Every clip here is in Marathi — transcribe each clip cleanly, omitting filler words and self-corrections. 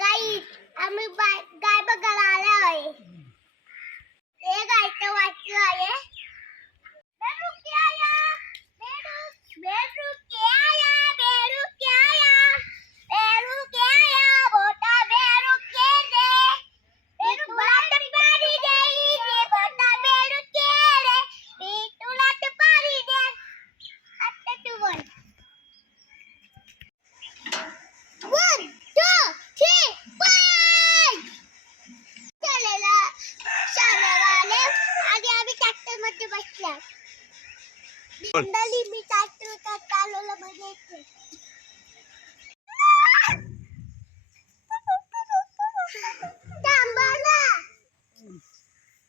गाई आम्ही गाय बघायला आलो आहे. हे गायचं वाक्य आहे, बेडू के आया, बेडू के आया, बेडू के आया, बेडू के आया, मोठा बेडू के रे, बेडू तुला टपारी देई रे, मोठा बेडू के रे, मी तुला टपारी दे. आता तू बोल. 1 2 3 5 शाळेला आले आणि आम्ही ट्रॅक्टर मध्ये बसल्या. मंडळी मी ट्रॅक्टर चालवलं म्हणजे थांबा ना,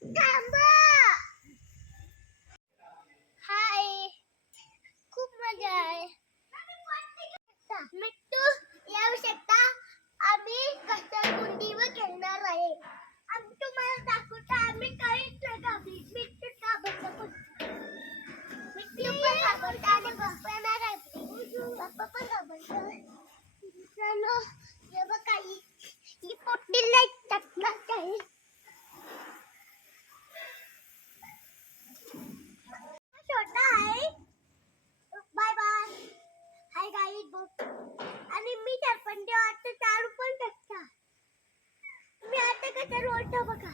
थांबा. हाय, खूप मजा आहे. मिट्टू येऊ शकता. आम्ही घसरगुंडीवर खेळणार आहे. आम्ही तुम्हाला दाखवतो आम्ही काहीच नाही घाबरत. मिट्टू घाबरतो. मिट्टू पण घाबरतो आणि पप्पा नाही घाबरत. पप्पा पण घाबरतो. चलो हे बघा ही पोटी नाही टाकणार काही. छोटा आहे. Bye bye. हाय गाईज बघ. आणि मी सरपंच आता चालू पण शकता. मी आता कसं रोडचं बघा.